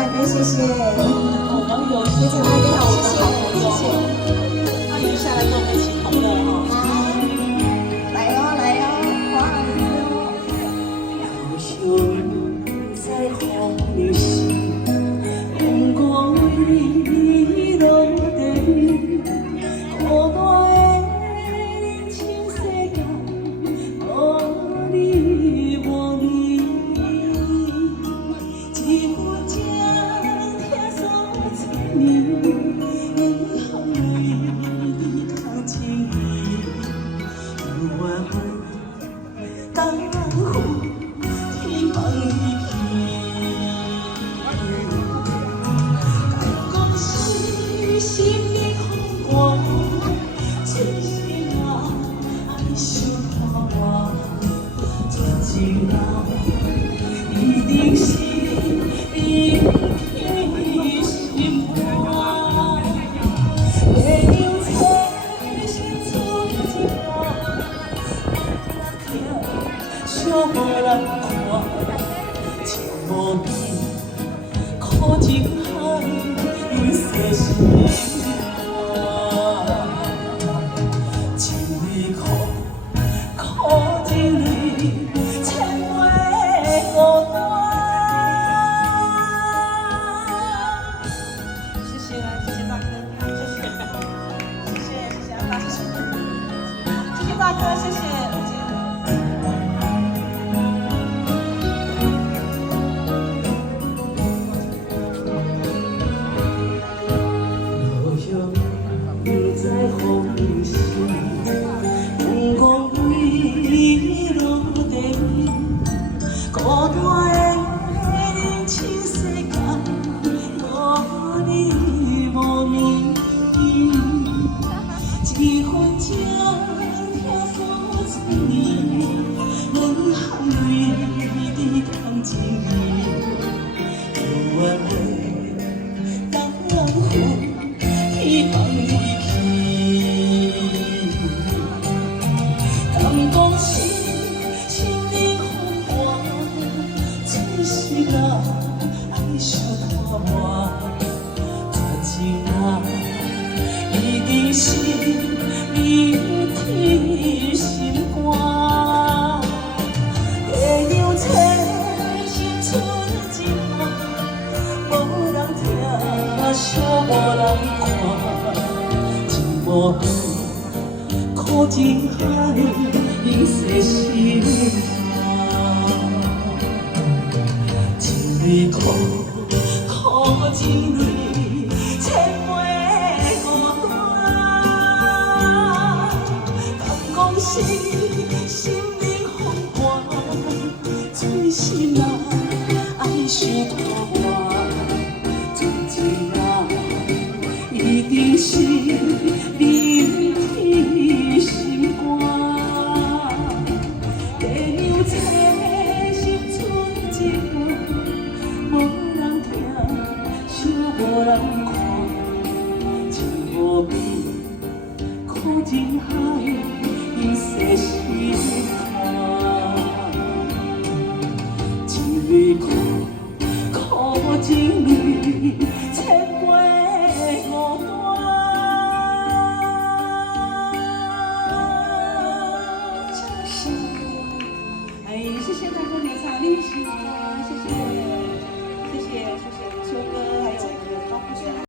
大哥，谢谢。网友非常大哥好，谢谢。欢迎下来跟我们一起同乐哈。来哦，来哦，华儿故乡在风里是风光里落地，孤单的青世界，无你无你，一分情疼锁千年，含泪藏情意，有缘分甘苦。天放你去，讲是心里风寒，真心啊爱伤看我，真情啊一定是你的心肝，月亮切心出一个，小无人看。情无边，苦情海，世事寒。情里苦，苦情里，千回孤单。谢谢，谢谢大哥，谢谢，谢谢，谢谢大哥，谢谢大哥，谢谢。在风里是风光里落地，孤单的人情世界，无你无你，一分情疼锁千年，两含泪滴藏情意，有缘的甘苦，天放你。讲是心里风寒，真心啊爱伤看我，真情啊一定是你的心肝。月亮切心出一个，无人听，笑无人看，情无边。苦情海，世事寒，情里苦，苦情里，千回孤单。敢讲是心里风寒，真心啊爱伤看我，真情啊一定是你的心肝，月亮切心出一个，无人听，想无人看。